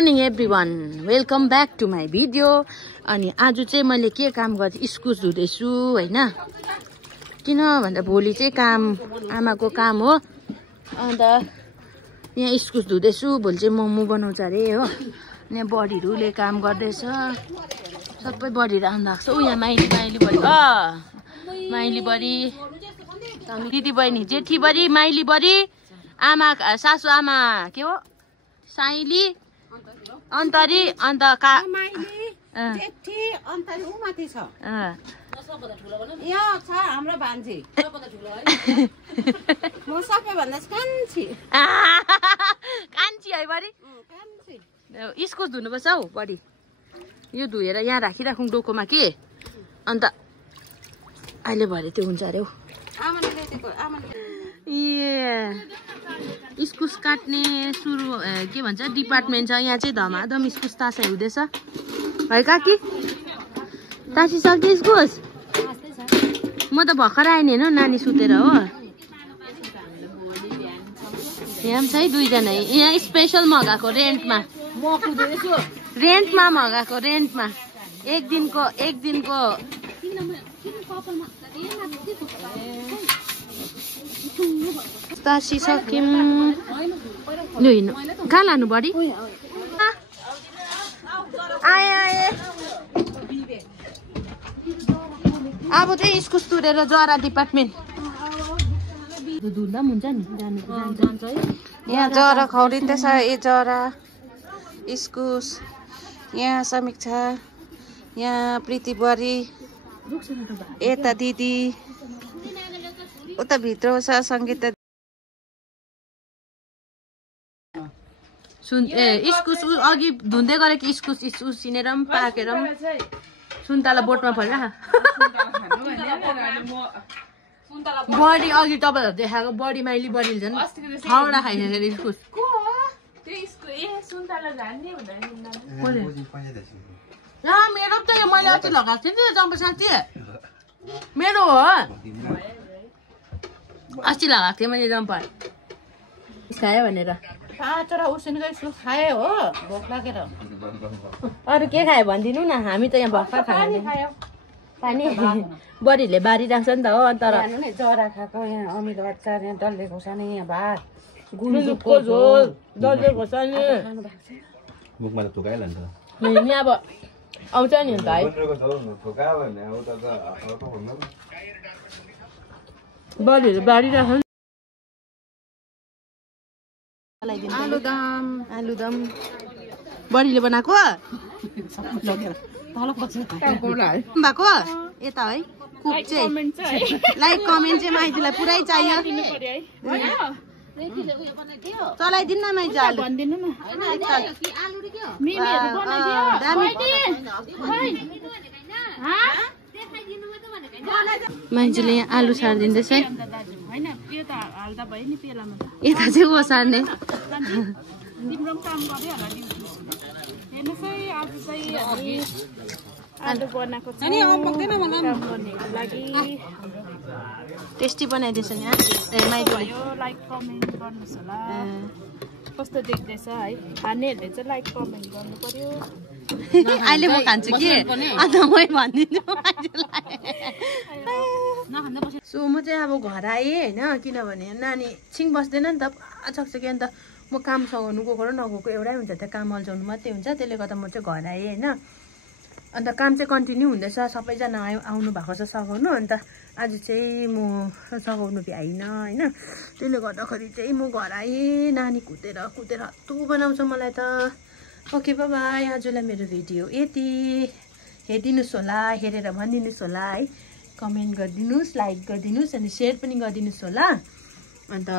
Morning everyone, welcome back to my video. अनि आज चाहिँ मैले के काम गर्छु, इस्कुस धुँदैछु होइन। किन भन्दा भोलि चाहिँ काम आमाको काम हो। अन्त यहाँ इस्कुस धुँदैछु, भोलि चाहिँ मोमो बनाउँछ अरे हो। यहाँ बडीहरूले काम गर्दैछ, सबै बडीहरू आउनु लाग्छ। ऊ यहाँ माइली बडी, माइली बडी, दिदी बहिनी, जेठी बडी, माइली बडी, आमा सासु आमा के हो साइली, अन्तरी, अन्त का जेठी अन्तरी उ माथि छ। यहाँ छ हाम्रो भान्जी। म सबैभन्दा कान्छी। कान्छी है बडी? कान्छी। इस्कुस धुनुपर्छ हौ बडी। यो धुएर यहाँ राखिराखौँ डोकोमा के, अन्त अहिले भरे त्यो हुन्छ अरे हौ। इस्कुस काट्ने सुरु के भन्छ डिपार्टमेन्ट छ यहाँ चाहिँ। धमाधम इस्कुस तासाइ हुँदैछ है काकी? तासिसक्यो इस्कुस? म त भर्खर आएँ नि होइन, नानी सुतेर हो। यहाँ पनि छ है दुईजना। यहाँ स्पेसल मगाएको रेन्टमा, रेन्टमा मगाएको, रेन्टमा एक दिनको तासिसक्यौँ। लु कहाँ लानु बडी? आए अब चाहिँ इस्कुस तुरेर जरा डिपार्टमेन्ट धुँदा पनि हुन्छ नि, जान्छ है। यहाँ जरा खौरिँदैछ, ए जरा इस्कुस। यहाँ समीक्षा, यहाँ प्रीति बुहारी, यता दिदी, उता भित्र छ सङ्गीता। इस्कुस अघि धुँदै गरेको इस्कुस उसिनेर पनि पाकेर पनि सुन्तला बोटमा फल्छ। बडी अघि तपाईँहरू देखाएको बडी माइली बडी झन् छवटा खाइसकेर इस्कुस। मेरो त यो मैले अस्ति लगाएको थिएँ नि चम्पा साथी, मेरो हो। अस्ति लगाएको थिएँ मैले जम्पर खायो भनेर। पाँचवटा उसिनको इस्कुस खायो हो, भोक लागेर। अरू के खायो भनिदिनु न, हामी त यहाँ भर्खर खाने। पानी बडीले बारिरहेको छ नि त हो। तर जरा खाएको यहाँ अमिलो अचार, यहाँ डल्ले खोर्सानी, यहाँ भात, गुन्द्रुकको झोल, डल्ले खोर्सानी। मुखमा त थुकाइहाल्यो नि त। नि अब आउँछ नि अन्त है। बडीहरू बारिरहेको छ। आलुदम बडीले बनाएको भएको यता है। कुक चाहिँ लाइक कमेन्ट चाहिँ माइतीलाई पुरै चाहियो। चलाइदिनु न माइती आलु। मान्छेले यहाँ आलु सारिदिँदैछ है। यता चाहिँ ओसार्ने। टेस्टी बनाइदिएछ नि माइतीले। कस्तो देख्दैछ है, खानेहरूले चाहिँ लाइक कमेन्ट गर्नु पर्यो। अहिले म खान्छु कि, अन्त मै भनिदिन्छु मान्छेलाई। सो म चाहिँ अब घर आएँ होइन, किनभने नानी छिङ बस्दैन नि त, सक्छ कि। अन्त म काम सघाउनु गएको र नगएको एउटै हुन्छ, त्यो काम अल्झाउनु मात्रै हुन्छ। त्यसले गर्दा म चाहिँ घर आएँ होइन। अन्त काम चाहिँ कन्टिन्यू हुँदैछ, सबैजना आउनु भएको छ सघाउनु। अन्त आज चाहिँ म सघाउनु भ्याइनँ होइन। त्यसले गर्दाखेरि चाहिँ म घर आएँ। नानी कुदेर हत्तु बनाउँछ मलाई त। ओके बाई, आजलाई मेरो भिडियो यति। हेरिदिनुहोस् होला, हेरेर भनिदिनुहोस् होला है, कमेन्ट गरिदिनुहोस्, लाइक गरिदिनुहोस्, अनि सेयर पनि गरिदिनुहोस् होला। अन्त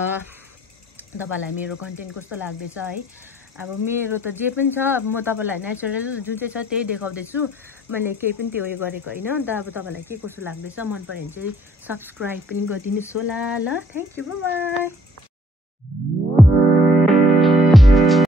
तपाईँलाई मेरो कन्टेन्ट कस्तो लाग्दैछ है। अब मेरो त जे पनि छ, म तपाईँलाई नेचुरल जुन चाहिँ छ त्यही देखाउँदैछु। मैले केही पनि त्यो उयो गरेको होइन। अन्त अब तपाईँलाई के कस्तो लाग्दैछ, मन पऱ्यो भने चाहिँ सब्सक्राइब पनि गरिदिनुहोस् होला। ल, थ्याङ्क यू, बाई।